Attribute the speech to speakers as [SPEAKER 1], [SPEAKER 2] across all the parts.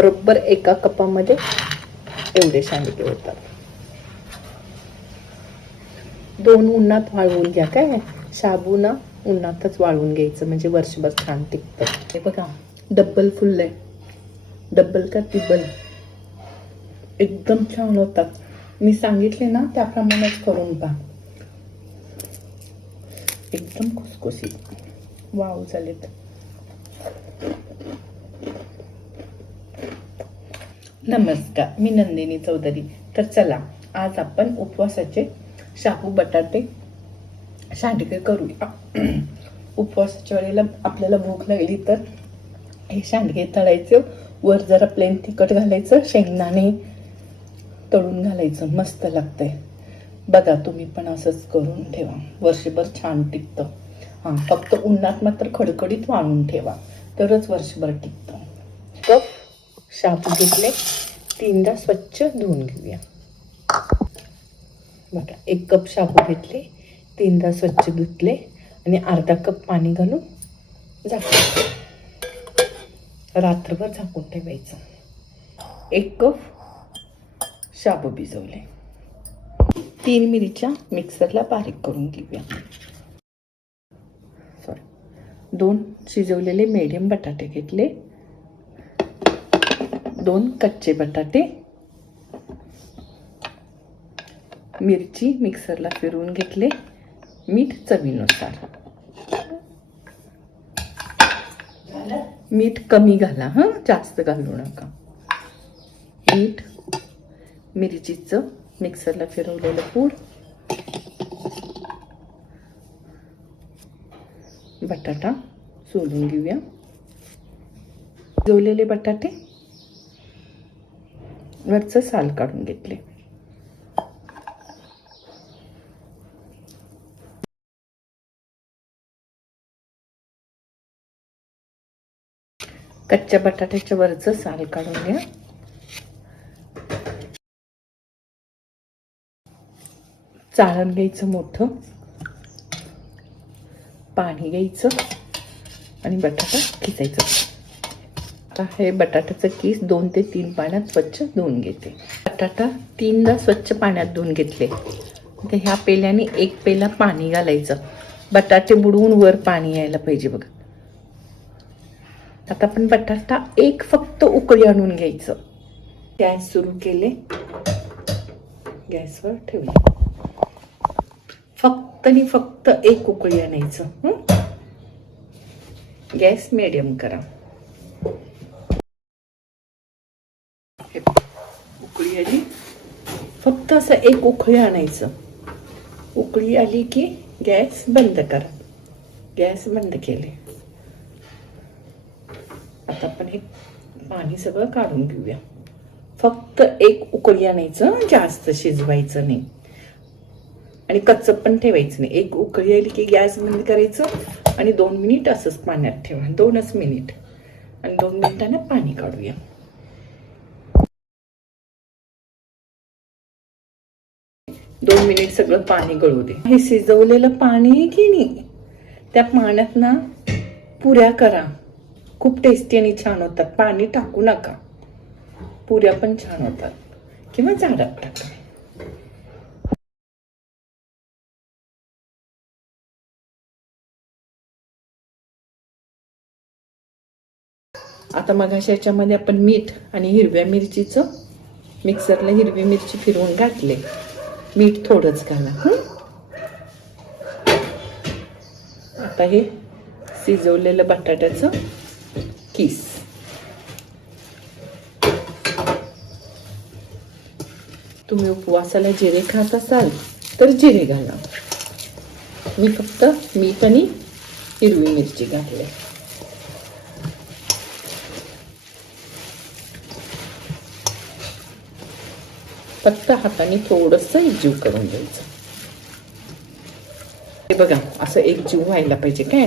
[SPEAKER 1] बरोबर एका कपामध्ये एवढे सांडगे होतात. दोन उन्हात वाळवून घ्या काय? शाबू ना उन्हातच वाळवून घ्यायचं म्हणजे वर्षभर छान टिकतं. हे बघा. डब्बल फुललंय. डब्बल का टिबल एकदम छान होतात. मी सांगितले ना त्याप्रमाणेच करून पहा. एकदम खुसखुशीत. वाव झालेत. नमस्कार मी नंदिनी चौधरी. तर चला आज आपण उपवासाचे शाहू बटाटे सांडगे करूया. उपवासाच्या वेळेला आपल्याला भूक लागली तर हे सांडगे तळायचे वर जरा प्लेन तिखट घालायचं शेंगदाणे तळून घालायचं मस्त लागतंय. बघा तुम्ही पण असंच करून ठेवा. वर्षभर छान टिकतं. हां फक्त उन्हात मात्र खडखडीत वाळून ठेवा. तरच वर्षभर टिकतं. कप शाबू घेतले. तीनदा स्वच्छ धुवून घेऊया. बघा एक कप शाबू घेतले तीनदा स्वच्छ धुतले आणि अर्धा कप पाणी घालून झाकून रात्रभर झाकून ठेवायचं. एक कप शाबू भिजवले. तीन मिरच्या मिक्सरला बारीक करून घेऊया. सॉरी दोन शिजवलेले मीडियम बटाटे घेतले. दोन कच्चे बटाटे मिरची मिक्सरला फिरवून घेतले मीठ चवीनुसार. मीठ कमी घाला हं? जास्त घालू नका. मीठ मिरचीचं मिक्सरला फिरवलेलं पूड बटाटा सोलून घेऊया. जोलेले बटाटे वरचं साल काढून घेतले. कच्च्या बटाट्याच्या वरचं साल काढून घ्या. चाळण घ्यायचं मोठं. पाणी घ्यायचं. आणि बटाटा खिसायचं. आता हे बटाट्याचं केस दोन ते तीन पाण्यात स्वच्छ धुवून घेते. बटाटा तीनदा स्वच्छ पाण्यात धुवून घेतले. तर ह्या पेल्याने एक पेला पाणी घालायचं. बटाटे बुडवून वर पाणी यायला पाहिजे बघा. आता आपण बटाटा एक फक्त उकळी आणून घ्यायचं. गॅस सुरू केले. गॅसवर ठेवले. फक्त आणि फक्त एक उकळी आणायचं. गॅस मिडियम करा. उकळी आली. फक्त असं एक उकळी आणायचं. उकळी आली की गॅस बंद करा. गॅस बंद केले. आता आपण हे पाणी सगळं काढून घेऊया. फक्त एक उकळी आणायचं जास्त शिजवायचं नाही. आणि कच्चं पण ठेवायचं नाही. एक उकळी आली की गॅस बंद करायचं आणि दोन मिनिट असंच पाण्यात ठेवा. दोनच मिनिट. आणि दोन मिनिटांना पाणी काढूया. दोन मिनिट सगळं पाणी गळू दे. हे शिजवलेलं पाणी आहे की नाही? त्या पाण्यात ना पुऱ्या करा. खूप टेस्टी आणि छान होतात. पाणी टाकू नका. पुऱ्या पण छान होतात. किंवा झाडात टाका. आता मग याच्यामध्ये आपण मीठ आणि हिरव्या मिरचीचं मिक्सरला हिरवी मिरची फिरवून घातले. मीठ थोडंच घाला आता हे शिजवलेलं बटाट्याचं किस. तुम्ही उपवासाला जिरे खात असाल तर जिरे घाला. मी फक्त मीठ आणि हिरवी मिरची घातली फक्त हाताने थोडस एकजीव करून घ्यायचं. हे बघा असं एकजीव व्हायला पाहिजे काय?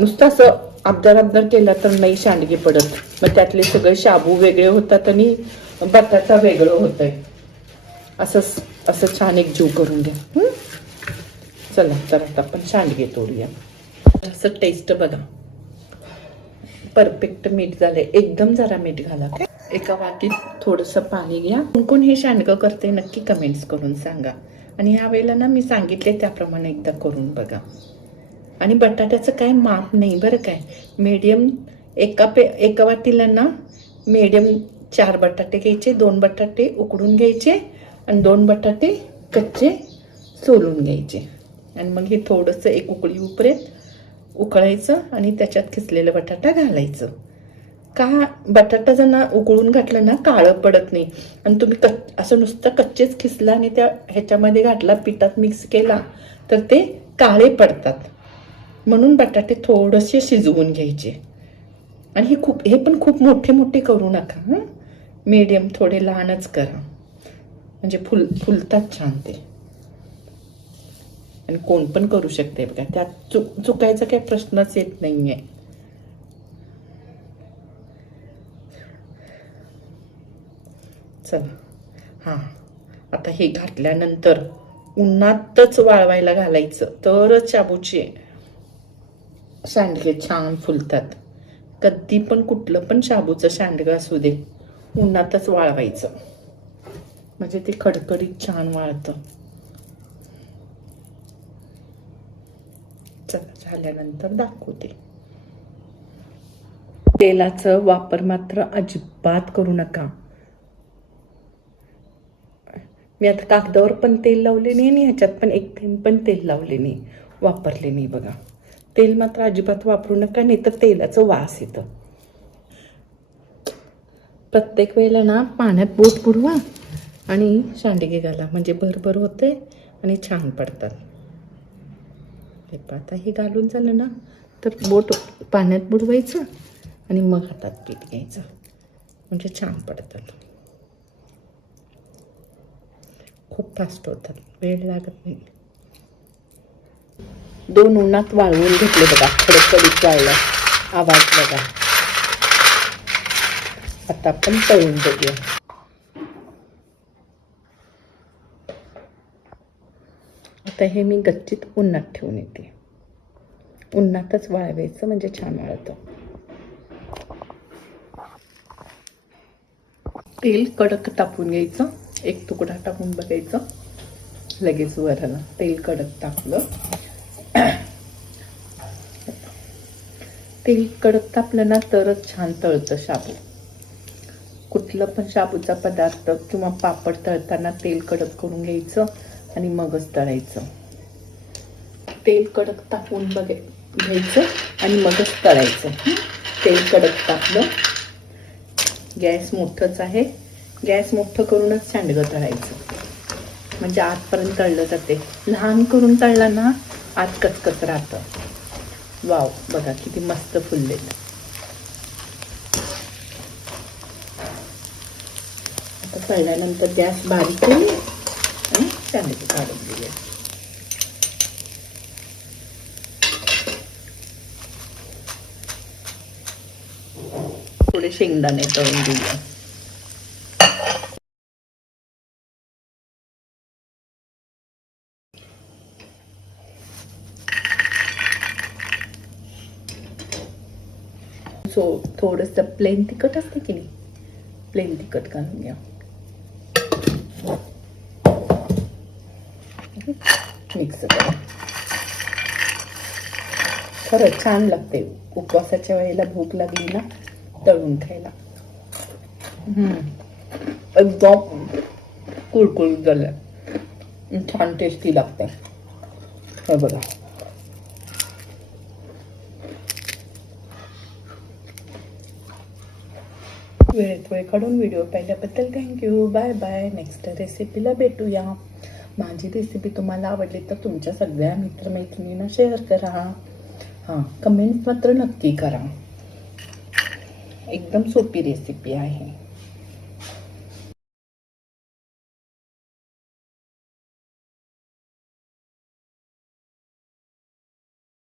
[SPEAKER 1] नुसतं असं अबदार अबदार केला तर नाही सांडगे पडत. मग त्यातले सगळे शाबू वेगळे होतात आणि बटाटा वेगळं होतंय. असं असं छान एक जीव करून घ्या. चला तर आता आपण सांडगे तोडूया. असं टेस्ट बघा. परफेक्ट मीठ झालंय. एकदम जरा मीठ घाला. काय एका वाटीत थोडंसं पाणी घ्या. कोण कोण हे सांडगं करते नक्की कमेंट्स करून सांगा. आणि ह्या वेळेला ना मी सांगितले त्याप्रमाणे एकदा करून बघा. आणि बटाट्याचं काय माप नाही बरं काय. मीडियम एका पे एका वाटीला ना मीडियम चार बटाटे घ्यायचे दोन बटाटे उकडून घ्यायचे आणि दोन बटाटे कच्चे सोलून घ्यायचे. आणि मग हे थोडंसं एक उकळी उपरेत उकळायचं आणि त्याच्यात खिसलेलं बटाटा घालायचं. का बटाटा जर ना उकळून घातलं ना काळं पडत नाही. आणि तुम्ही कच असं नुसतं कच्चेच खिसला आणि त्या ह्याच्यामध्ये घातला पिठात मिक्स केला तर ते काळे पडतात. म्हणून बटाटे थोडेसे शिजवून घ्यायचे. आणि हे खूप हे पण खूप मोठे मोठे करू नका हं. मीडियम थोडे लहानच करा. म्हणजे फुल फुलतात छान ते. आणि कोण पण करू शकते बघा. त्यात चुक चुकायचा काही प्रश्नच येत नाही आहे चला. हां. आता हे घातल्यानंतर उन्हातच वाळवायला घालायचं. तरच शाबूचे सांडगे छान फुलतात. कधी पण कुठलं पण शाबूचं सांडगं असू दे उन्हातच वाळवायचं. म्हणजे ते खडखडीत छान वाळतं. चला झाल्यानंतर दाखवते. तेलाचं वापर मात्र अजिबात करू नका. मी आता कागदावर पण तेल लावले नाही आणि ह्याच्यात पण एक थेंब पण तेल लावले नाही वापरले नाही बघा. तेल मात्र अजिबात वापरू नका नाही तर तेलाचं वास येतं. प्रत्येक वेळेला ना पाण्यात बोट बुडवा आणि सांडगे घाला म्हणजे भरभर होते आणि छान पडतात. हे आता हे घालून झालं ना तर बोट पाण्यात बुडवायचं आणि मग हातात पीठ घ्यायचं. म्हणजे छान पडतात. खूप फास्ट होतात वेळ लागत नाही. दोन उन्हात वाळवून घेतले बघा खडखडीत वाळला. आवाज बघा. आता आपण तळून बघूया. आता हे मी गच्चीत उन्हात ठेवून येते. उन्हातच वाळवायचं म्हणजे छान वाळतं. तेल कडक तापून घ्यायचं. एक तुकडा टाकून बघायचं. लगेच वर तेल कडक तापलं. तेल कडक तापलं ना तरच छान तळतं शाबू. कुठलं पण शाबूचा पदार्थ किंवा पापड तळताना तेल कडक करून घ्यायचं आणि मगच तळायचं. तेल कडक तापून बघ घ्यायचं आणि मगच तळायचं. तेल कडक तापलं. गॅस मोठंच आहे. गॅस मोठं करूनच सांडगं तळायचं म्हणजे आतपर्यंत तळलं जाते लहान करून तळलं ना आत कचकच राहतं. वाव बघा किती मस्त फुललेत. आता तळल्यानंतर गॅस बारीक केली आणि सांडगे काढून दिले थोडे शेंगदाणे तळून दिले सो थोडस प्लेन तिखट असते की नाही प्लेन तिखट घालून घ्या मिक्स करा खरंच छान लागते उपवासाच्या वेळेला भूक लागली ना तळून खायला एकदम कुळकुळीत झालं छान टेस्टी लागते हे बघा वेळेत वेळ काढून व्हिडिओ पाहिल्याबद्दल थँक्यू बाय बाय नेक्स्ट रेसिपीला भेटूया माझी रेसिपी तुम्हाला आवडली तर तुमच्या सगळ्या मित्रमैत्रिणींना शेअर करा. हां कमेंट मात्र नक्की करा. एकदम सोपी रेसिपी आहे.